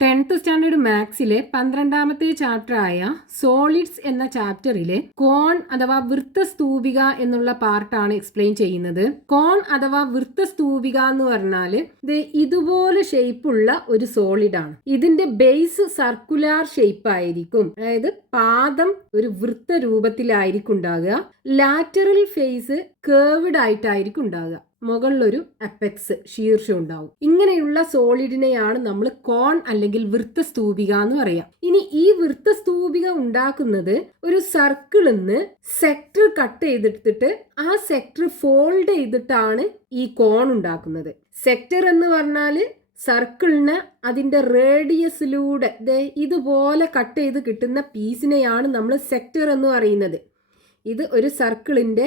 10th standard മാത്സിലെ 12ാമത്തെ ചാപ്റ്ററായ solids എന്ന ചാപ്റ്ററിലെ കോൺ അഥവാ വൃത്തസ്തൂപിക എന്നുള്ള പാർട്ടാണ് എക്സ്പ്ലെയിൻ ചെയ്യുന്നത്. കോൺ അഥവാ വൃത്തസ്തൂപിക എന്ന് പറഞ്ഞാൽ ഇതുപോലെ ഷേപ്പുള്ള ഒരു സോളിഡ് ആണ്. ഇതിന്റെ ബേസ് സർക്കുലാർ ഷേപ്പ് ആയിരിക്കും, അതായത് പാദം ഒരു വൃത്ത രൂപത്തിലായിരിക്കും ഉണ്ടാകുക. ലാറ്ററൽ ഫേസ് കേർവ്ഡ് ആയിട്ടായിരിക്കും ഉണ്ടാകുക. മുകളിലൊരു അപ്പെക്സ് ശീർഷം ഉണ്ടാവും. ഇങ്ങനെയുള്ള സോളിഡിനെയാണ് നമ്മൾ കോൺ അല്ലെങ്കിൽ വൃത്തസ്തൂപിക എന്ന് പറയാം. ഇനി ഈ വൃത്തസ്തൂപിക ഉണ്ടാക്കുന്നത് ഒരു സർക്കിളിന്ന് സെക്ടർ കട്ട് ചെയ്തെടുത്തിട്ട് ആ സെക്ടർ ഫോൾഡ് ചെയ്തിട്ടാണ് ഈ കോൺ ഉണ്ടാക്കുന്നത്. സെക്ടർ എന്ന് പറഞ്ഞാല് സർക്കിളിന് അതിന്റെ റേഡിയസിലൂടെ ഇതുപോലെ കട്ട് ചെയ്ത് കിട്ടുന്ന പീസിനെയാണ് നമ്മൾ സെക്ടർ എന്ന് പറയുന്നത്. ഇത് ഒരു സർക്കിളിന്റെ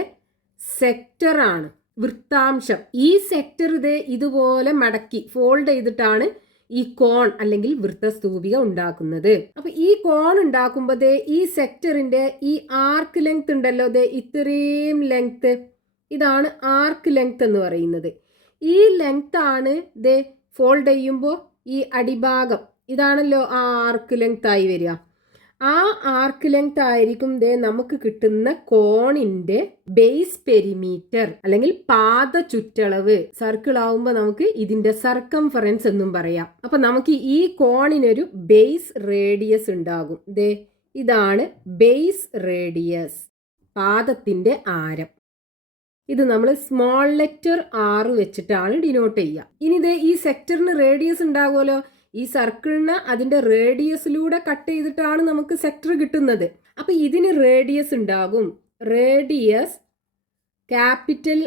സെക്ടർ ആണ്, വൃത്താംശം. ഈ സെക്ടർ ഇതുപോലെ മടക്കി ഫോൾഡ് ചെയ്തിട്ടാണ് ഈ കോൺ അല്ലെങ്കിൽ വൃത്തസ്തൂപിക ഉണ്ടാക്കുന്നത്. അപ്പൊ ഈ കോൺ ഉണ്ടാക്കുമ്പോൾ ഈ സെക്ടറിന്റെ ഈ ആർക്ക് ലെങ്ത് ഉണ്ടല്ലോ, ഇത്രയും ലെങ്ത്, ഇതാണ് ആർക്ക് ലെങ്ത് എന്ന് പറയുന്നത്. ഈ ലെങ്ത് ആണ് ഫോൾഡ് ചെയ്യുമ്പോൾ ഈ അടിഭാഗം ഇതാണല്ലോ ആ ആർക്ക് ലെങ്ത് ആയി വരിക. ആ ആർക്ക് ലെങ്ത് ആയിരിക്കും നമുക്ക് കിട്ടുന്ന കോണിന്റെ ബേസ് പെരിമീറ്റർ അല്ലെങ്കിൽ പാദ ചുറ്റളവ്. സർക്കിൾ ആവുമ്പോൾ നമുക്ക് ഇതിന്റെ സർക്കംഫറൻസ് എന്നും പറയാം. അപ്പൊ നമുക്ക് ഈ കോണിനൊരു ബേസ് റേഡിയസ് ഉണ്ടാകും. ഇതാണ് ബേസ് റേഡിയസ്, പാദത്തിന്റെ ആരം. ഇത് നമ്മൾ സ്മോൾ ലെറ്റർ R വെച്ചിട്ടാണ് ഡിനോട്ട് ചെയ്യുക. ഇനി ഈ സെക്ടറിന് റേഡിയസ് ഉണ്ടാകുമല്ലോ, ഈ സർക്കിളിന് അതിന്റെ റേഡിയസിലൂടെ കട്ട് ചെയ്തിട്ടാണ് നമുക്ക് സെക്ടർ കിട്ടുന്നത്. അപ്പൊ ഇതിന് റേഡിയസ് ഉണ്ടാകും. റേഡിയസ് ക്യാപിറ്റൽ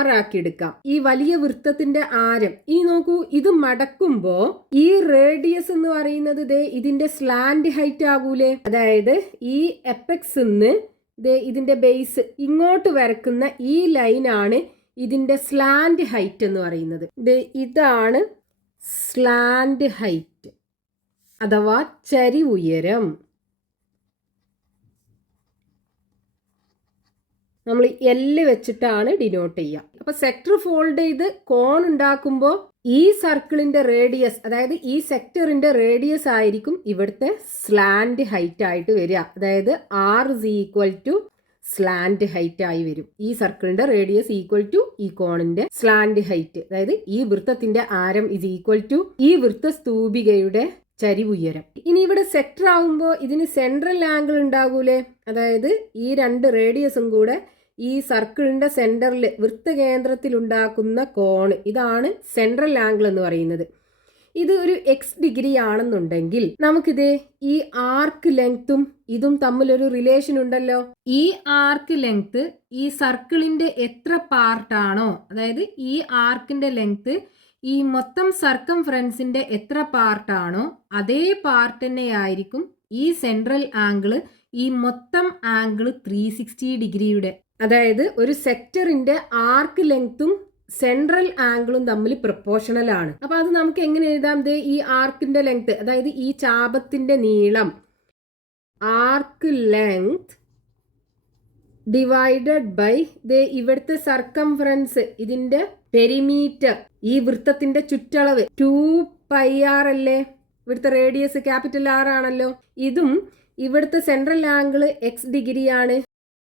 R ആക്കി എടുക്കാം. ഈ വലിയ വൃത്തത്തിന്റെ ആരം ഇനി നോക്കൂ, ഇത് മടക്കുമ്പോ ഈ റേഡിയസ് എന്ന് പറയുന്നത് ഇതിന്റെ സ്ലാൻഡ് ഹൈറ്റ് ആകൂലേ. അതായത് ഈ എപ്പെക്സ് ഇതിന്റെ ബേസ് ഇങ്ങോട്ട് വരക്കുന്ന ഈ ലൈനാണ് ഇതിന്റെ സ്ലാൻഡ് ഹൈറ്റ് എന്ന് പറയുന്നത്. ഇതാണ് സ്ലാൻഡ് ഹൈറ്റ് അഥവാ ചരിവുയരം. നമ്മൾ L വെച്ചിട്ടാണ് ഡിനോട്ട് ചെയ്യുക. അപ്പൊ സെക്ടർ ഫോൾഡ് ചെയ്ത് കോൺ ഉണ്ടാക്കുമ്പോൾ ഈ സർക്കിളിന്റെ റേഡിയസ്, അതായത് ഈ സെക്ടറിന്റെ റേഡിയസ് ആയിരിക്കും ഇവിടുത്തെ സ്ലാൻഡ് ഹൈറ്റ് ആയിട്ട് വരിക. അതായത് R = സ്ലാൻഡ് ഹൈറ്റ് ആയി വരും. ഈ സർക്കിളിന്റെ റേഡിയസ് = ഈ കോണിന്റെ സ്ലാൻഡ് ഹൈറ്റ്. അതായത് ഈ വൃത്തത്തിന്റെ ആരം = ഈ വൃത്തസ്തൂപികയുടെ ചരിവുയരം. ഇനി ഇവിടെ സെക്ടർ ആവുമ്പോൾ ഇതിന് സെൻട്രൽ ആംഗിൾ ഉണ്ടാകൂലേ. അതായത് ഈ രണ്ട് റേഡിയസും കൂടെ ഈ സർക്കിളിന്റെ സെന്ററിൽ വൃത്തകേന്ദ്രത്തിൽ ഉണ്ടാക്കുന്ന കോൺ, ഇതാണ് സെൻട്രൽ ആംഗിൾ എന്ന് പറയുന്നത്. ഇത് ഒരു x ഡിഗ്രി ആണെന്നുണ്ടെങ്കിൽ നമുക്കിത് ഈ ആർക്ക് ലെങ്ത്തും ഇതും തമ്മിലൊരു റിലേഷൻ ഉണ്ടല്ലോ. ഈ ആർക്ക് ലെങ്ത് ഈ സർക്കിളിന്റെ എത്ര പാർട്ടാണോ, അതായത് ഈ ആർക്കിന്റെ ലെങ്ത് ഈ മൊത്തം സർക്കംഫറൻസിന്റെ എത്ര പാർട്ടാണോ അതേ പാർട്ട് തന്നെയായിരിക്കും ഈ സെൻട്രൽ ആംഗിള്, ഈ മൊത്തം ആംഗിള് 360 ഡിഗ്രിയുടെ. അതായത് ഒരു സെക്ടറിന്റെ ആർക്ക് ലെങ്ത്തും സെൻട്രൽ ആംഗിളും തമ്മിൽ പ്രൊപ്പോർഷണൽ ആണ്. അപ്പൊ അത് നമുക്ക് എങ്ങനെ എഴുതാം? ഈ ആർക്കിന്റെ ലെങ്ത്, അതായത് ഈ ചാപത്തിന്റെ നീളം, ആർക്ക് ലെങ്ത് ഡിവൈഡഡ് ബൈ ഇവിടുത്തെ സർക്കംഫറൻസ്, ഇതിന്റെ പെരിമീറ്റർ, ഈ വൃത്തത്തിന്റെ ചുറ്റളവ് 2πr അല്ലേ. ഇവിടുത്തെ റേഡിയസ് ക്യാപിറ്റൽ R ആണല്ലോ. ഇതും ഇവിടുത്തെ സെൻട്രൽ ആംഗിൾ x ഡിഗ്രി ആണ്.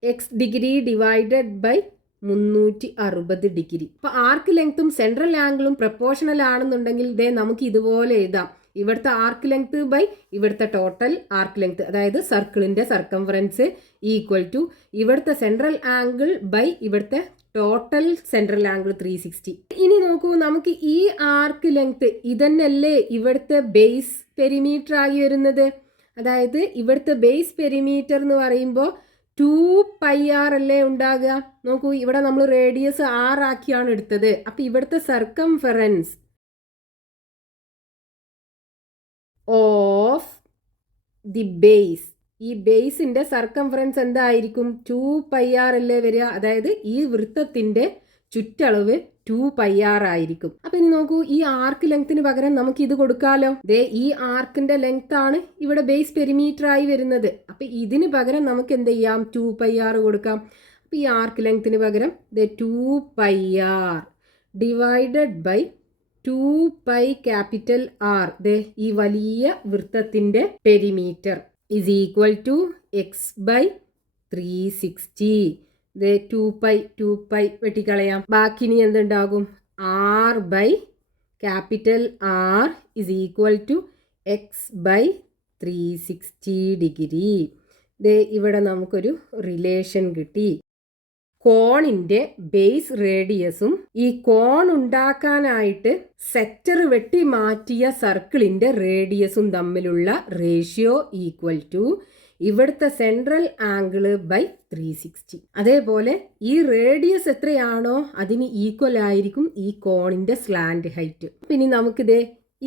x degree divided by 360 degree. അപ്പൊ ആർക്ക് ലെങ്ത്തും സെൻട്രൽ ആംഗിളും പ്രൊപ്പോർഷണൽ ആണെന്നുണ്ടെങ്കിൽ നമുക്ക് ഇതുപോലെ എഴുതാം. ഇവിടുത്തെ ആർക്ക് ലെങ്ത് ബൈ ഇവിടുത്തെ ടോട്ടൽ ആർക്ക് ലെങ്ത്, അതായത് സർക്കിളിന്റെ സർക്കംഫറൻസ് = ഇവിടുത്തെ സെൻട്രൽ ആംഗിൾ ബൈ ഇവിടുത്തെ ടോട്ടൽ സെൻട്രൽ ആംഗിൾ 360. ഇനി നോക്കൂ, നമുക്ക് ഈ ആർക്ക് ലെങ്ത് ഇതന്നല്ലേ ഇവിടുത്തെ ബേസ് പെരിമീറ്റർ ആയി വരുന്നത്. അതായത് ഇവിടുത്തെ ബേസ് പെരിമീറ്റർ എന്ന് പറയുമ്പോൾ 2πr അല്ലേ ഉണ്ടാകുക. നോക്കൂ, ഇവിടെ നമ്മൾ റേഡിയസ് R ആക്കിയാണ് എടുത്തത്. അപ്പൊ ഇവിടുത്തെ സർക്കംഫറൻസ് ഓഫ് ദി ബേസ്, ഈ ബേസിന്റെ സർക്കംഫറൻസ് എന്തായിരിക്കും? 2πr അല്ലേ വരിക. അതായത് ഈ വൃത്തത്തിന്റെ ചുറ്റളവ് 2πr ആയിരിക്കും. അപ്പൊ ഇനി നോക്കൂ, ഈ ആർക്ക് ലെങ്ത്തിന് പകരം നമുക്ക് ഇത് കൊടുക്കാലോ. ഈ ആർക്കിന്റെ ലെങ്ത് ആണ് ഇവിടെ ബേസ് പെരിമീറ്റർ ആയി വരുന്നത്. അപ്പൊ ഇതിന് പകരം നമുക്ക് എന്ത് ചെയ്യാം? 2πr കൊടുക്കാം. അപ്പൊ ഈ ആർക്ക് ലെങ്ത്തിന് പകരം 2πr divided by 2π capital R, ദേ ഈ വലിയ വൃത്തത്തിന്റെ perimeter is equal to x/360. ദേ 2π വെട്ടിക്കളയാം. ബാക്കി ഇനി എന്തുണ്ടാകും? r/R is equal to x/360 degree. ദേ ഇവിടെ നമുക്കൊരു റിലേഷൻ കിട്ടി. കോണിന്റെ ബേസ് റേഡിയസും ഈ കോൺ ഉണ്ടാക്കാനായിട്ട് സെക്ടർ വെട്ടി മാറ്റിയ സർക്കിളിന്റെ റേഡിയസും തമ്മിലുള്ള റേഷ്യോ ഈക്വൽ ടു ഇവിടുത്തെ സെൻട്രൽ ആംഗിള് ബൈ 360. അതേപോലെ ഈ റേഡിയസ് എത്രയാണോ അതിന് ഈക്വൽ ആയിരിക്കും ഈ കോണിന്റെ സ്ലാൻഡ് ഹൈറ്റ്. പിന്നെ നമുക്കിതേ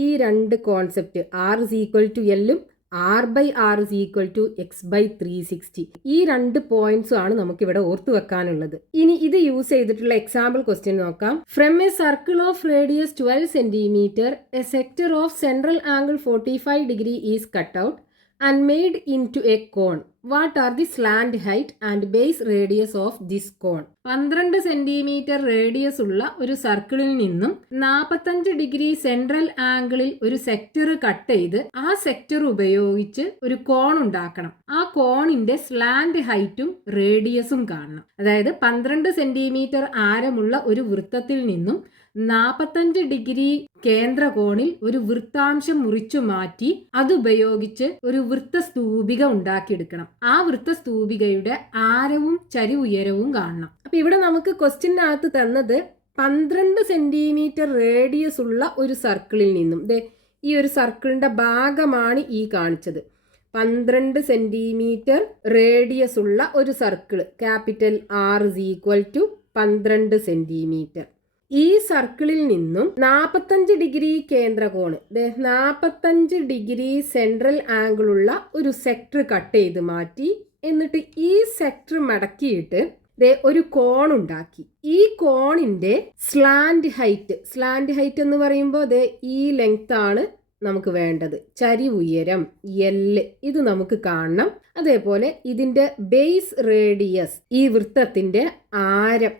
ഈ രണ്ട് concept R is equal to L-ഉം R/R is equal to x/360 ഈ രണ്ട് പോയിന്റ്സും ആണ് നമുക്കിവിടെ ഓർത്തു വെക്കാനുള്ളത്. ഇനി ഇത് യൂസ് ചെയ്തിട്ടുള്ള എക്സാമ്പിൾ ക്വസ്റ്റ്യൻ നോക്കാം. From a circle of radius 12 cm, A sector of central angle 45 degree is cut out and made into a cone. What are the slant height and base radius of this cone? 12 centimetre radius ഉള്ള ഒരു സർക്കിളിൽ നിന്നും 45 degree central ആംഗിളിൽ ഒരു sector cut ചെയ്ത് ആ sector ഉപയോഗിച്ച് ഒരു കോൺ ഉണ്ടാക്കണം. ആ കോണിന്റെ സ്ലാന്റ് ഹൈറ്റും റേഡിയസും കാണണം. അതായത് 12 സെന്റിമീറ്റർ ആരമുള്ള ഒരു വൃത്തത്തിൽ നിന്നും 45 ഡിഗ്രി കേന്ദ്രകോണിൽ ഒരു വൃത്താംശം മുറിച്ചു മാറ്റി അതുപയോഗിച്ച് ഒരു വൃത്തസ്തൂപിക ഉണ്ടാക്കിയെടുക്കണം. ആ വൃത്തസ്തൂപികയുടെ ആരവും ചരിവുയരവും കാണണം. അപ്പൊ ഇവിടെ നമുക്ക് ക്വസ്റ്റ്യനകത്ത് തന്നത് 12 സെന്റിമീറ്റർ റേഡിയസ് ഉള്ള ഒരു സർക്കിളിൽ നിന്നും ഈ ഒരു സർക്കിളിന്റെ ഭാഗമാണ് ഈ കാണിച്ചത്. 12 സെന്റിമീറ്റർ റേഡിയസ് ഉള്ള ഒരു circle capital R is equal to 12 centimetre. ഈ സർക്കിളിൽ നിന്നും 45 ഡിഗ്രി കേന്ദ്രകോണ് 45 ഡിഗ്രി സെൻട്രൽ ആംഗിൾ ഉള്ള ഒരു സെക്ടർ കട്ട് ചെയ്ത് മാറ്റി എന്നിട്ട് ഈ സെക്ടർ മടക്കിയിട്ട് ഒരു കോൺ ഉണ്ടാക്കി. ഈ കോണിന്റെ സ്ലാന്റ് ഹൈറ്റ് എന്ന് പറയുമ്പോൾ ഈ ലെങ്ത് ആണ് നമുക്ക് വേണ്ടത്. ചരിവുയരം L ഇത് നമുക്ക് കാണണം. അതേപോലെ ഇതിന്റെ ബേസ് റേഡിയസ് ഈ വൃത്തത്തിന്റെ ആരം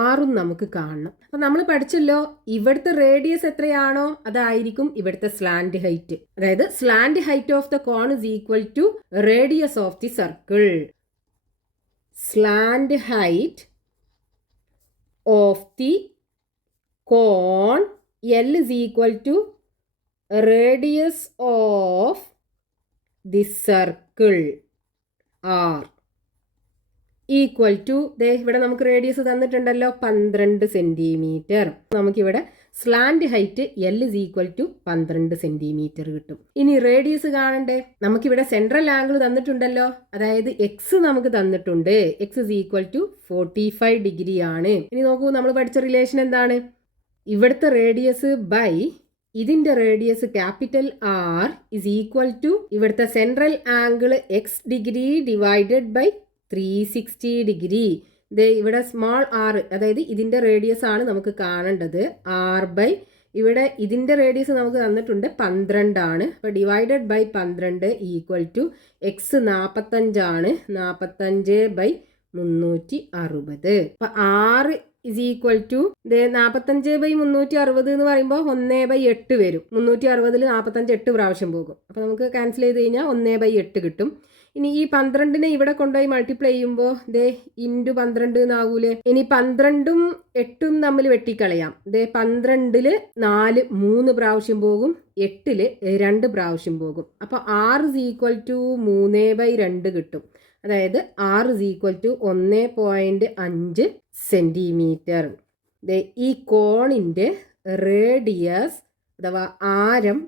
ആറും നമുക്ക് കാണണം. അപ്പൊ നമ്മൾ പഠിച്ചല്ലോ ഇവിടുത്തെ റേഡിയസ് എത്രയാണോ അതായിരിക്കും ഇവിടുത്തെ സ്ലാന്റ് ഹൈറ്റ്. അതായത് slant height of the cone is equal to radius of the circle. Slant height of the cone L is equal to radius of the circle R equal to ഇവിടെ നമുക്ക് radius തന്നിട്ടുണ്ടല്ലോ 12 centimetre. നമുക്കിവിടെ slant height L is equal to 12 centimetre കിട്ടും. ഇനി radius കാണണ്ടേ? നമുക്കിവിടെ central angle തന്നിട്ടുണ്ടല്ലോ. അതായത് x നമുക്ക് തന്നിട്ടുണ്ട്. X is equal to 45 degree ആണ്. ഇനി നോക്കൂ, നമ്മൾ പഠിച്ച റിലേഷൻ എന്താണ്? ഇവിടുത്തെ റേഡിയസ് ബൈ ഇതിന്റെ radius capital R is equal to ഇവിടുത്തെ central angle x degree divided by 360 degree. ഇവിടെ സ്മോൾ r അതായത് ഇതിന്റെ റേഡിയസ് ആണ് നമുക്ക് കാണേണ്ടത്. R/, ഇവിടെ ഇതിന്റെ റേഡിയസ് നമുക്ക് തന്നിട്ടുണ്ട് 12 ആണ്. അപ്പോൾ divided by 12 equal to x 45 ആണ്. 45/360. അപ്പൊ R ഇസ് ഈക്വൽ ടു 45/360 എന്ന് പറയുമ്പോൾ 1/8 വരും. 360 45 8 പ്രാവശ്യം പോകും. അപ്പൊ നമുക്ക് ക്യാൻസൽ ചെയ്ത് കഴിഞ്ഞാൽ 1/8 കിട്ടും. ഇനി ഈ 12നെ ഇവിടെ കൊണ്ടുപോയി മൾട്ടിപ്ലൈ ചെയ്യുമ്പോൾ ഇൻറ്റു 12 എന്നാകൂലേ. ഇനി 12ഉം 8ഉം തമ്മിൽ വെട്ടിക്കളയാം. 12ൽ 4 3 പ്രാവശ്യം പോകും, 8ൽ 2 പ്രാവശ്യം പോകും. അപ്പോൾ R ഇസ് ഈക്വൽ ടു 3/2 കിട്ടും. അതായത് R is equal to 1.5 centimetre. ഈ കോണിന്റെ റേഡിയസ് അഥവാ ആരം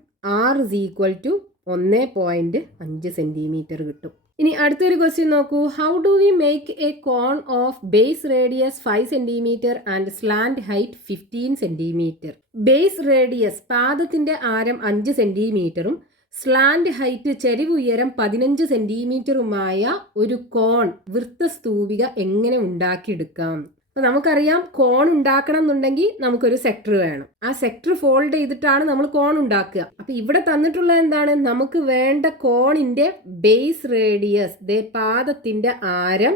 R is equal to 1.5 centimetre കിട്ടും. ഇനി അടുത്തൊരു ക്വസ്റ്റ്യൻ നോക്കൂ. How do we make a cone of base radius 5 centimetre and slant height 15 centimetre? Base radius പാദത്തിന്റെ ആരം 5 സെന്റിമീറ്ററും സ്ലാന്റ് ഹൈറ്റ് ചെരിവ് ഉയരം 15 സെന്റിമീറ്ററുമായ ഒരു കോൺ വൃത്തസ്തൂപിക എങ്ങനെ ഉണ്ടാക്കിയെടുക്കാം? അപ്പൊ നമുക്കറിയാം കോൺ ഉണ്ടാക്കണം എന്നുണ്ടെങ്കിൽ നമുക്കൊരു സെക്ടർ വേണം. ആ സെക്ടർ ഫോൾഡ് ചെയ്തിട്ടാണ് നമ്മൾ കോൺ ഉണ്ടാക്കുക. അപ്പൊ ഇവിടെ തന്നിട്ടുള്ള എന്താണ്? നമുക്ക് വേണ്ട കോണിന്റെ ബേസ് റേഡിയസ് പാദത്തിന്റെ ആരം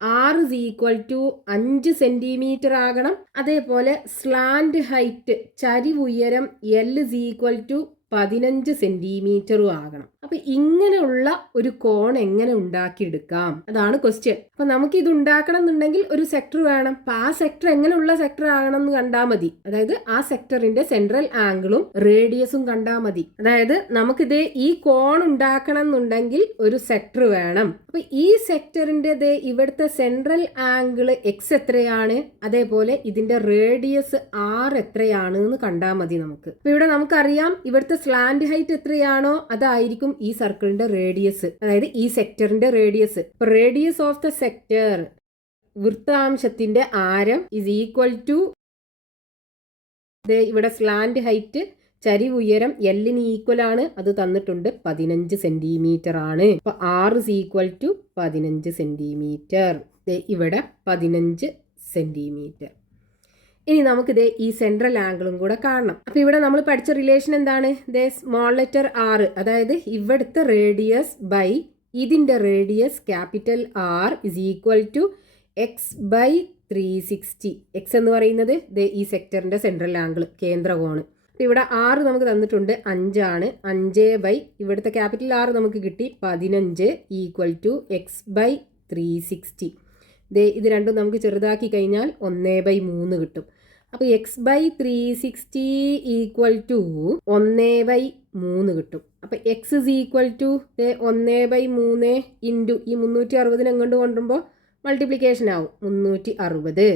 R is equal to 5 centimetre ആകണം. അതേപോലെ സ്ലാൻഡ് ഹൈറ്റ് ചരിവുയരം L is equal to 15 സെന്റിമീറ്ററും ആകണം. അപ്പൊ ഇങ്ങനെയുള്ള ഒരു കോൺ എങ്ങനെ ഉണ്ടാക്കിയെടുക്കാം, അതാണ് ക്വസ്റ്റ്യൻ. അപ്പൊ നമുക്ക് ഇത് ഉണ്ടാക്കണം എന്നുണ്ടെങ്കിൽ ഒരു സെക്ടർ വേണം. അപ്പൊ ആ സെക്ടർ എങ്ങനെയുള്ള സെക്ടർ ആകണം എന്ന് കണ്ടാൽ മതി. അതായത് ആ സെക്ടറിന്റെ സെൻട്രൽ ആംഗിളും റേഡിയസും കണ്ടാൽ മതി. അതായത് നമുക്കിത് ഈ കോൺ ഉണ്ടാക്കണം എന്നുണ്ടെങ്കിൽ ഒരു സെക്ടർ വേണം. അപ്പൊ ഈ സെക്ടറിന്റെ ഇവിടുത്തെ സെൻട്രൽ ആംഗിൾ എക്സ് എത്രയാണ്, അതേപോലെ ഇതിന്റെ റേഡിയസ് ആർ എത്രയാണ് എന്ന് കണ്ടാൽ മതി നമുക്ക്. അപ്പൊ ഇവിടെ നമുക്കറിയാം ഇവിടുത്തെ സ്ലാൻഡ് ഹൈറ്റ് എത്രയാണോ അതായിരിക്കും ഈ സർക്കിളിന്റെ റേഡിയസ്, അതായത് ഈ സെക്ടറിന്റെ radius. Radius of the sector, വൃത്താംശത്തിന്റെ ആരം ഇസ് ഈക്വൽ ടു, ഇവിടെ സ്ലാൻഡ് ഹൈറ്റ് ചരിവ് ഉയരം എല്ലിന് ഈക്വൽ ആണ്, അത് തന്നിട്ടുണ്ട് 15 സെന്റിമീറ്റർ ആണ്. അപ്പൊ R is equal to 15 centimetre. ഇവിടെ 15 സെന്റിമീറ്റർ. ഇനി നമുക്കിത് ഈ സെൻട്രൽ ആംഗിളും കൂടെ കാണണം. അപ്പൊ ഇവിടെ നമ്മൾ പഠിച്ച റിലേഷൻ എന്താണ്? സ്മോൾ ലെറ്റർ ആർ, അതായത് ഇവിടുത്തെ റേഡിയസ് ബൈ ഇതിന്റെ radius capital R is equal to x by 360. X എന്ന് പറയുന്നത് ഈ സെക്ടറിന്റെ സെൻട്രൽ ആംഗിൾ, കേന്ദ്രകോണ്. ഇവിടെ ആറ് നമുക്ക് തന്നിട്ടുണ്ട് 5 ആണ്. 5 ബൈ ഇവിടുത്തെ ക്യാപിറ്റൽ ആർ നമുക്ക് കിട്ടി 15 ഈക്വൽ ടു എക്സ് ബൈ 360. ഇത് രണ്ടും നമുക്ക് ചെറുതാക്കി കഴിഞ്ഞാൽ 1/3 കിട്ടും. അപ്പോൾ എക്സ് ബൈ 360 ഈക്വൽ ടു 1/3 കിട്ടും. അപ്പോൾ x is equal to 1/3 into ഈ 360 എങ്ങോട്ട് കൊണ്ടുമ്പോൾ മൾട്ടിപ്ലിക്കേഷൻ ആവും 360.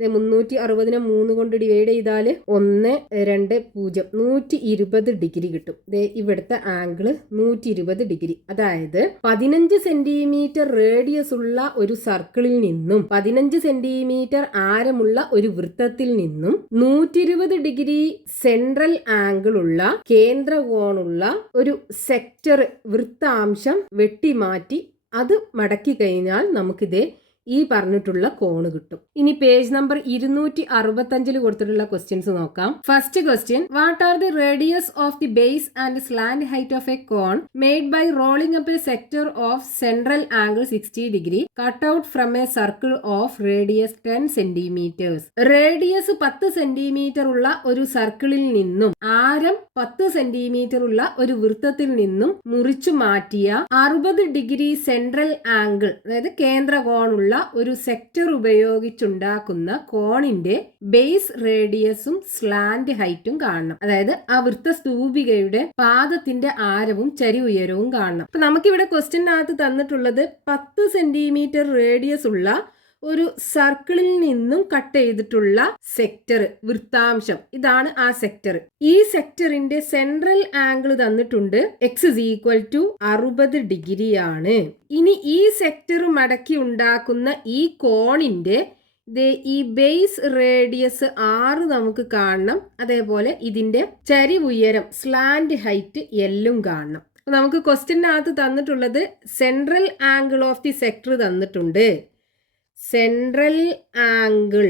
360 3 കൊണ്ട് ഡിവൈഡ് ചെയ്താൽ 1 2 0 120 ഡിഗ്രി കിട്ടും. ഇവിടുത്തെ ആംഗിൾ 120 ഡിഗ്രി. അതായത് 15 സെന്റിമീറ്റർ റേഡിയസ് ഉള്ള ഒരു സർക്കിളിൽ നിന്നും 15 സെന്റിമീറ്റർ ആരമുള്ള ഒരു വൃത്തത്തിൽ നിന്നും 120 ഡിഗ്രി സെൻട്രൽ ആംഗിൾ ഉള്ള കേന്ദ്രകോണുള്ള ഒരു സെക്ടർ വൃത്താംശം വെട്ടിമാറ്റി അത് മടക്കി കഴിഞ്ഞാൽ നമുക്കിത് ഈ പറഞ്ഞിട്ടുള്ള കോണ് കിട്ടും. ഇനി പേജ് നമ്പർ 265 കൊടുത്തിട്ടുള്ള ക്വസ്റ്റ്യൻസ് നോക്കാം. First question, what are the radius of the base and slant height of a cone made by rolling up a sector of central angle 60 degree cut out from a circle of radius 10 centimetres. Radius 10 centimetre ഉള്ള ഒരു സർക്കിളിൽ നിന്നും ആരം 10 centimetre ഉള്ള ഒരു വൃത്തത്തിൽ നിന്നും മുറിച്ചു മാറ്റിയ 60 ഡിഗ്രി സെൻട്രൽ ആംഗിൾ, അതായത് കേന്ദ്രകോണുള്ള ഒരു സെക്ടർ ഉപയോഗിച്ചുണ്ടാക്കുന്ന കോണിന്റെ ബേസ് റേഡിയസും സ്ലാൻഡ് ഹൈറ്റും കാണണം. അതായത് ആ വൃത്ത സ്തൂപികയുടെ പാദത്തിന്റെ ആരവും ചരിവുയരവും കാണണം. അപ്പൊ നമുക്കിവിടെ ക്വസ്റ്റ്യനകത്ത് തന്നിട്ടുള്ളത് 10 സെന്റിമീറ്റർ റേഡിയസ് ഉള്ള ഒരു സർക്കിളിൽ നിന്നും കട്ട് ചെയ്തിട്ടുള്ള സെക്ടർ വൃത്താംശം, ഇതാണ് ആ സെക്ടർ. ഈ സെക്ടറിന്റെ സെൻട്രൽ ആംഗിൾ തന്നിട്ടുണ്ട് x is equal to 60 degree ആണ്. ഇനി ഈ സെക്ടർ മടക്കി ഉണ്ടാക്കുന്ന ഈ കോണിന്റെ ഈ ബേസ് റേഡിയസ് 6 നമുക്ക് കാണണം. അതേപോലെ ഇതിന്റെ ചരിവുയരം സ്ലാൻഡ് ഹൈറ്റ് എല്ലും കാണണം. നമുക്ക് ക്വസ്റ്റ്യനകത്ത് തന്നിട്ടുള്ളത് central angle of the sector തന്നിട്ടുണ്ട്. സെൻട്രൽ ആംഗിൾ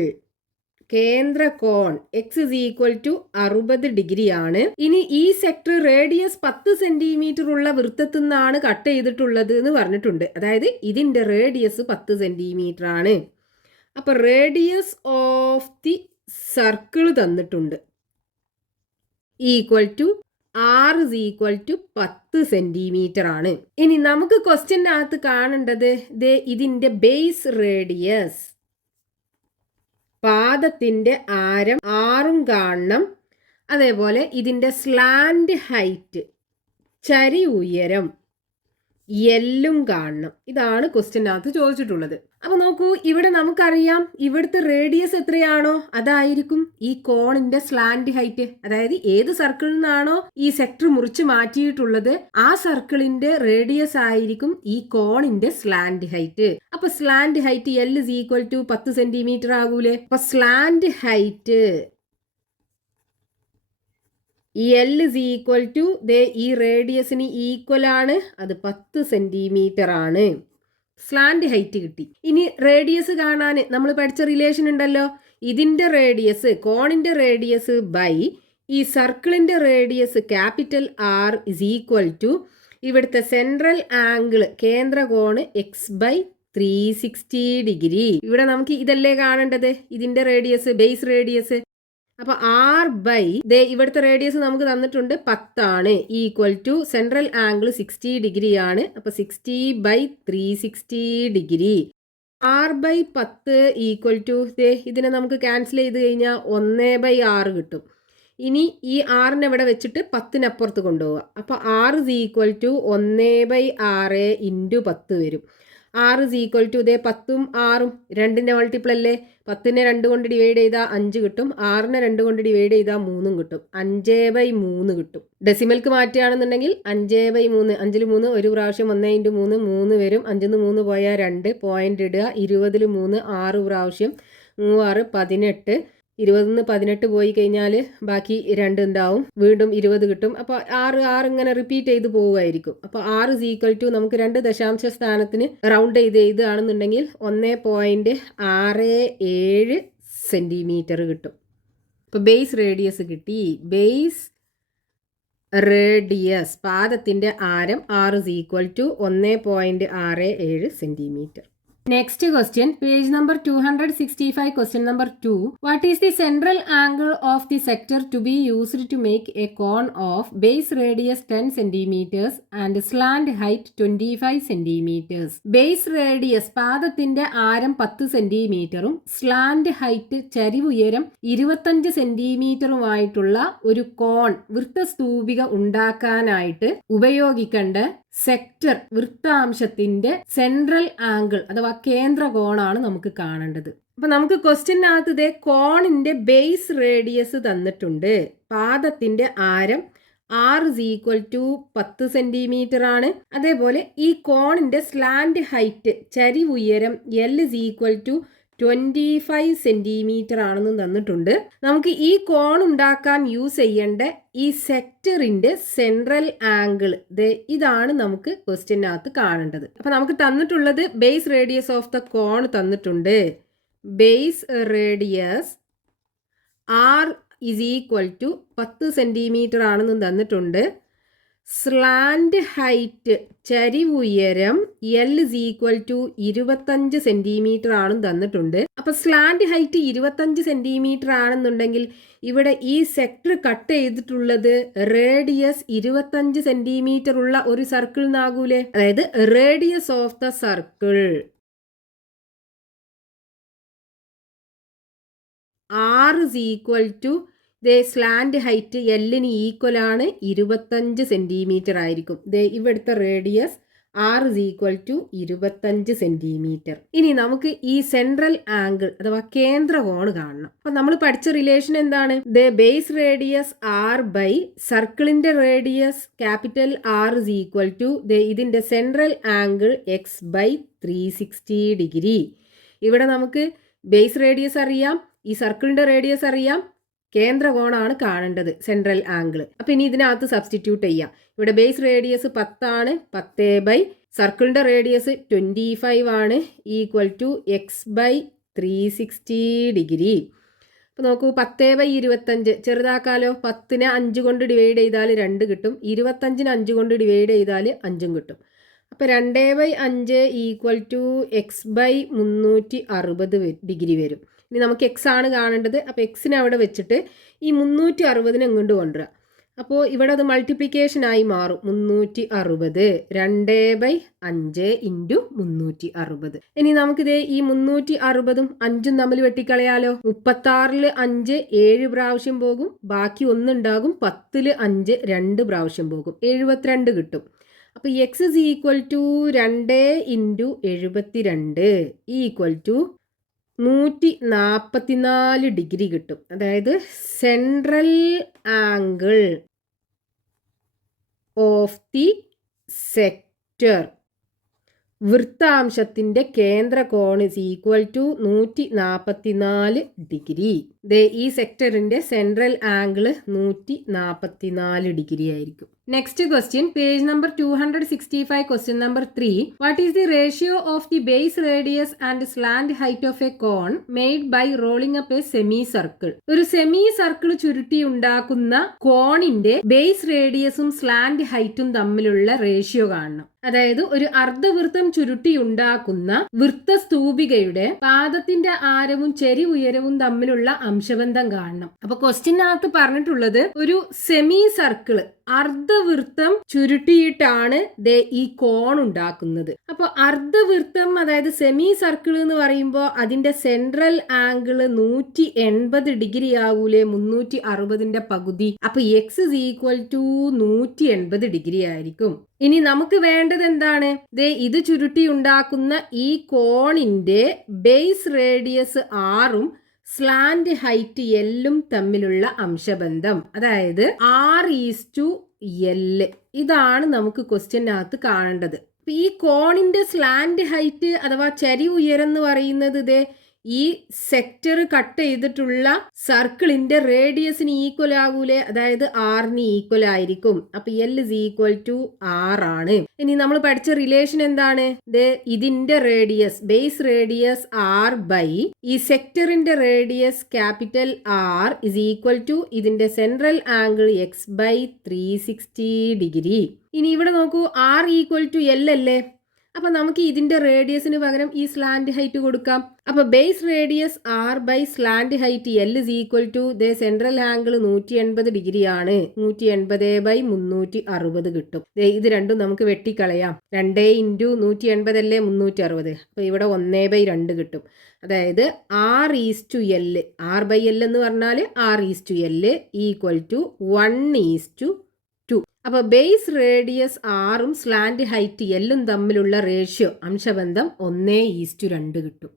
കേന്ദ്രകോൺ x is equal to 60 degree ആണ്. ഇനി ഈ സെക്ടർ റേഡിയസ് 10 സെന്റിമീറ്റർ ഉള്ള വൃത്തത്തിൽ നിന്നാണ് കട്ട് ചെയ്തിട്ടുള്ളത് എന്ന് പറഞ്ഞിട്ടുണ്ട്. അതായത് ഇതിന്റെ റേഡിയസ് 10 സെന്റിമീറ്റർ ആണ്. അപ്പൊ റേഡിയസ് ഓഫ് ദി സർക്കിൾ തന്നിട്ടുണ്ട് equal to R is equal to 10 centimetre ആണ്. ഇനി നമുക്ക് ക്വസ്റ്റ്യനകത്ത് കാണേണ്ടത് ഇതിന്റെ ബേസ് റേഡിയസ്, പാദത്തിന്റെ ആരം 6 കാണണം. അതേപോലെ ഇതിന്റെ സ്ലാൻഡ് ഹൈറ്റ് ചരി ഉയരം എല്ലും കാണണം. ഇതാണ് ക്വസ്റ്റ്യനകത്ത് ചോദിച്ചിട്ടുള്ളത്. അപ്പൊ നോക്കൂ, ഇവിടെ നമുക്കറിയാം ഇവിടുത്തെ റേഡിയസ് എത്രയാണോ അതായിരിക്കും ഈ കോണിന്റെ സ്ലാൻഡ് ഹൈറ്റ്. അതായത് ഏത് സർക്കിളിൽ നിന്നാണോ ഈ സെക്ടർ മുറിച്ച് മാറ്റിയിട്ടുള്ളത് ആ സർക്കിളിന്റെ റേഡിയസ് ആയിരിക്കും ഈ കോണിന്റെ സ്ലാൻഡ് ഹൈറ്റ്. അപ്പൊ slant height L is equal to 10 centimetre ആകൂലേ? അപ്പൊ slant height L is equal to ഈ റേഡിയസിന് ഈക്വൽ ആണ്, അത് 10 സെന്റിമീറ്റർ ആണ്. സ്ലാൻഡ് ഹൈറ്റ് കിട്ടി. ഇനി റേഡിയസ് കാണാൻ നമ്മൾ പഠിച്ച റിലേഷൻ ഉണ്ടല്ലോ, ഇതിന്റെ റേഡിയസ് കോണിന്റെ റേഡിയസ് ബൈ ഈ സർക്കിളിന്റെ radius capital R is equal to ഇവിടുത്തെ സെൻട്രൽ ആംഗിൾ കേന്ദ്രകോണ് എക്സ് ബൈ 360 ഡിഗ്രി. ഇവിടെ നമുക്ക് ഇതല്ലേ കാണേണ്ടത്, ഇതിന്റെ റേഡിയസ്, ബേസ് റേഡിയസ്. അപ്പൊ R/, ഇവിടുത്തെ റേഡിയസ് നമുക്ക് തന്നിട്ടുണ്ട് 10 ആണ്, equal to central angle 60 degree ആണ്. അപ്പൊ 60/360 ഡിഗ്രി. R/10 ഈക്വൽ ടു, ഇതിനെ നമുക്ക് ക്യാൻസൽ ചെയ്ത് കഴിഞ്ഞാൽ 1/6 കിട്ടും. ഇനി ഈ 6നെ ഇവിടെ വെച്ചിട്ട് 10നപ്പുറത്ത് കൊണ്ടുപോവുക. അപ്പോൾ R is equal to 1/6 × 10 വരും. R is equal to 10ഉം 6ഉം 2ന്റെ മൾട്ടിപ്പിൾ അല്ലേ. 10നെ 2 കൊണ്ട് ഡിവൈഡ് ചെയ്താൽ 5 കിട്ടും. 6നെ 2 കൊണ്ട് ഡിവൈഡ് ചെയ്താൽ 3ഉം കിട്ടും. 5/3 കിട്ടും. ഡെസിമൽക്ക് മാറ്റുകയാണെന്നുണ്ടെങ്കിൽ 5/3, 5ൽ 3 ഒരു പ്രാവശ്യം 1 × 3 3 വരും. 5ന്ന് 3 പോയാൽ 2, പോയിന്റ് ഇടുക. 20ൽ 3 6 പ്രാവശ്യം, 3 6 18. 20ന്ന് 18 പോയി കഴിഞ്ഞാൽ ബാക്കി 2 ഉണ്ടാവും, വീണ്ടും 20 കിട്ടും. അപ്പോൾ 6 ഇങ്ങനെ റിപ്പീറ്റ് ചെയ്ത് പോവുമായിരിക്കും. അപ്പോൾ R is equal to നമുക്ക് 2 ദശാംശ സ്ഥാനത്തിന് റൗണ്ട് ചെയ്ത് എഴുതുകയാണെന്നുണ്ടെങ്കിൽ 1.67 സെൻറ്റിമീറ്റർ കിട്ടും. അപ്പോൾ ബേസ് റേഡിയസ് കിട്ടി. ബേസ് റേഡിയസ്, പാദത്തിൻ്റെ ആരം R is equal to 1.67 centimetre. Next question, page number 265, question number 2. What is the central angle of the sector to be used to make a cone of base radius 10 centimeters and slant height 25 centimeters? Base radius, പാദത്തിന്റെ ആരം 10 സെന്റിമീറ്ററും slant height ചരിവുയരം 25 സെന്റിമീറ്ററുമായിട്ടുള്ള ഒരു കോൺ, വൃത്തസ്തൂപിക ഉണ്ടാക്കാനായിട്ട് ഉപയോഗിക്കേണ്ട sector, വൃത്താംശത്തിന്റെ central angle അഥവാ കേന്ദ്ര കോണാണ് നമുക്ക് കാണേണ്ടത്. അപ്പൊ നമുക്ക് ക്വസ്റ്റ്യനകത്ത് കോണിന്റെ ബേസ് റേഡിയസ് തന്നിട്ടുണ്ട്. പാദത്തിന്റെ ആരം R is equal to 10 centimetre ആണ്. അതേപോലെ ഈ കോണിന്റെ സ്ലാൻഡ് ഹൈറ്റ്, ചരിവുയരം L is equal to 25 centimetre ആണെന്നും തന്നിട്ടുണ്ട്. നമുക്ക് ഈ കോൺ ഉണ്ടാക്കാൻ യൂസ് ചെയ്യേണ്ട ഈ സെക്ടറിന്റെ സെൻട്രൽ ആംഗിൾ ഇതാണ് നമുക്ക് ക്വസ്റ്റ്യനകത്ത് കാണേണ്ടത്. അപ്പൊ നമുക്ക് തന്നിട്ടുള്ളത് base radius of the cone തന്നിട്ടുണ്ട്. Base radius R is equal to 10 centimetre ആണെന്നും തന്നിട്ടുണ്ട്. സ്ലാൻഡ് ഹൈറ്റ്, ചരിവുയരം L is equal to 25 centimetre ആണെന്ന് തന്നിട്ടുണ്ട്. അപ്പൊ സ്ലാൻഡ് ഹൈറ്റ് 25 സെന്റിമീറ്റർ ആണെന്നുണ്ടെങ്കിൽ ഇവിടെ ഈ സെക്ടർ കട്ട് ചെയ്തിട്ടുള്ളത് റേഡിയസ് 25 സെന്റിമീറ്റർ ഉള്ള ഒരു സർക്കിൾ എന്നാകൂലേ. അതായത് radius of the circle R is equal to slant height Lന് ഈക്വൽ ആണ് 25 സെന്റിമീറ്റർ ആയിരിക്കും. ഇവിടുത്തെ radius R is equal to 25 centimetre. ഇനി നമുക്ക് ഈ സെൻട്രൽ ആംഗിൾ അഥവാ കേന്ദ്ര കോൺ കാണണം. അപ്പൊ നമ്മൾ പഠിച്ച റിലേഷൻ എന്താണ്? ബേസ് റേഡിയസ് R ബൈ സർക്കിളിന്റെ radius capital R is equal to ഇതിന്റെ central angle X by 360 degree. ഇവിടെ നമുക്ക് ബേസ് റേഡിയസ് അറിയാം, ഈ സർക്കിളിന്റെ റേഡിയസ് അറിയാം, കേന്ദ്ര കോണാണ് കാണേണ്ടത്, സെൻട്രൽ ആംഗിൾ. അപ്പൊ ഇനി ഇതിനകത്ത് സബ്സ്റ്റിറ്റ്യൂട്ട് ചെയ്യാം. ഇവിടെ ബേസ് റേഡിയസ് 10 ആണ്, 10 ബൈ സർക്കിളിന്റെ റേഡിയസ് 25 ആണ്, equal to X by 360 degree. അപ്പൊ നോക്കൂ, 10/25 ചെറുതാക്കാലോ. 10നെ 5 കൊണ്ട് ഡിവൈഡ് ചെയ്താൽ 2 കിട്ടും. 25നെ 5 കൊണ്ട് ഡിവൈഡ് ചെയ്താൽ 5ഉം കിട്ടും. അപ്പൊ 2/5 equal to X by 360 degree വരും. ഇനി നമുക്ക് X ആണ് കാണേണ്ടത്. അപ്പോൾ Xനെ അവിടെ വെച്ചിട്ട് ഈ 360നെ ഇങ്ങോട്ട് കൊണ്ടുവരിക. അപ്പോൾ ഇവിടെ അത് മൾട്ടിപ്ലിക്കേഷൻ ആയി മാറും. 360 2/5 × 360. ഇനി നമുക്കിത് ഈ 360ഉം 5ഉം തമ്മിൽ വെട്ടിക്കളയാലോ. 36ൽ 5 7 പ്രാവശ്യം പോകും, ബാക്കി 1 ഉണ്ടാകും. 10ൽ 5 2 പ്രാവശ്യം പോകും, 72 കിട്ടും. അപ്പോൾ X is equal to 2 × 72 equal to 144 degree കിട്ടും. അതായത് central angle of the sector, വൃത്താംശത്തിന്റെ കേന്ദ്ര കോൺ is equal to 144 ഡിഗ്രി. ഈ സെക്ടറിന്റെ സെൻട്രൽ ആംഗിൾ 144 ഡിഗ്രി ആയിരിക്കും. Next question, page number 265, question number 3. What is the ratio of the base radius and slant height of a cone made by rolling up a semicircle? ഒരു semi circle ചുരുട്ടി ഉണ്ടാക്കുന്ന കോണിന്റെ base റേഡിയസും slant ഹൈറ്റും തമ്മിലുള്ള ratio കാണണം. അതായത് ഒരു അർദ്ധവൃത്തം ചുരുട്ടി ഉണ്ടാക്കുന്ന വൃത്തസ്തൂപികയുടെ പാദത്തിന്റെ ആരവും ഉയരവും തമ്മിലുള്ള അംശബന്ധം കാണണം. അപ്പൊ ക്വസ്റ്റ്യനകത്ത് പറഞ്ഞിട്ടുള്ളത് ഒരു സെമി സർക്കിള് അർദ്ധവൃത്തം ചുരുട്ടിയിട്ടാണ് ഈ കോൺ ഉണ്ടാക്കുന്നത്. അപ്പൊ അർദ്ധവൃത്തം അതായത് സെമി സർക്കിൾ എന്ന് പറയുമ്പോൾ അതിന്റെ സെൻട്രൽ ആംഗിള് 180 ഡിഗ്രി ആകൂലേ 360ന്റെ പകുതി. അപ്പൊ x is equal to 180 degree ആയിരിക്കും. ഇനി നമുക്ക് വേണ്ടത് എന്താണ്? ഇത് ചുരുട്ടി ഉണ്ടാക്കുന്ന ഈ കോണിന്റെ ബേസ് റേഡിയസ് ആറും സ്ലാന്റ് ഹൈറ്റ് എല്ലും തമ്മിലുള്ള അംശബന്ധം, അതായത് R:L. ഇതാണ് നമുക്ക് ക്വസ്റ്റ്യനകത്ത് കാണേണ്ടത്. ഈ കോണിന്റെ സ്ലാന്റ് ഹൈറ്റ് അഥവാ ഉയരം എന്ന് പറയുന്നത് ഈ സെക്ടർ കട്ട് ചെയ്തിട്ടുള്ള സർക്കിളിന്റെ റേഡിയസിന് ഈക്വൽ ആകൂലേ, അതായത് ആറിന് ഈക്വൽ ആയിരിക്കും. അപ്പൊ L is equal to R ആണ്. ഇനി നമ്മൾ പഠിച്ച റിലേഷൻ എന്താണ്? ഇതിന്റെ radius base radius R by ഈ സെക്ടറിന്റെ radius capital R is equal to ഇതിന്റെ central angle X by 360 degree. ഇനി ഇവിടെ നോക്കൂ, R ഈക്വൽ ടു L അല്ലേ? അപ്പൊ നമുക്ക് ഇതിന്റെ റേഡിയസിന് പകരം ഈ സ്ലാന്റ് ഹൈറ്റ് കൊടുക്കാം. അപ്പൊ base radius R by slant height L is equal to central angle 180 degree ആണ്. 180 ബൈ 360 കിട്ടും. ഇത് രണ്ടും നമുക്ക് വെട്ടിക്കളയാം. 2 ഇൻറ്റു 180 അല്ലേ 360. അപ്പൊ ഇവിടെ 1/2 കിട്ടും. അതായത് R:L. R ബൈ L എന്ന് പറഞ്ഞാൽ R:L ഈക്വൽ ടു 1:2. അപ്പൊ ബേസ് റേഡിയസ് ആറും സ്ലാന്റ് ഹൈറ്റ് എല്ലും തമ്മിലുള്ള റേഷ്യോ അംശബന്ധം 1:2 കിട്ടും.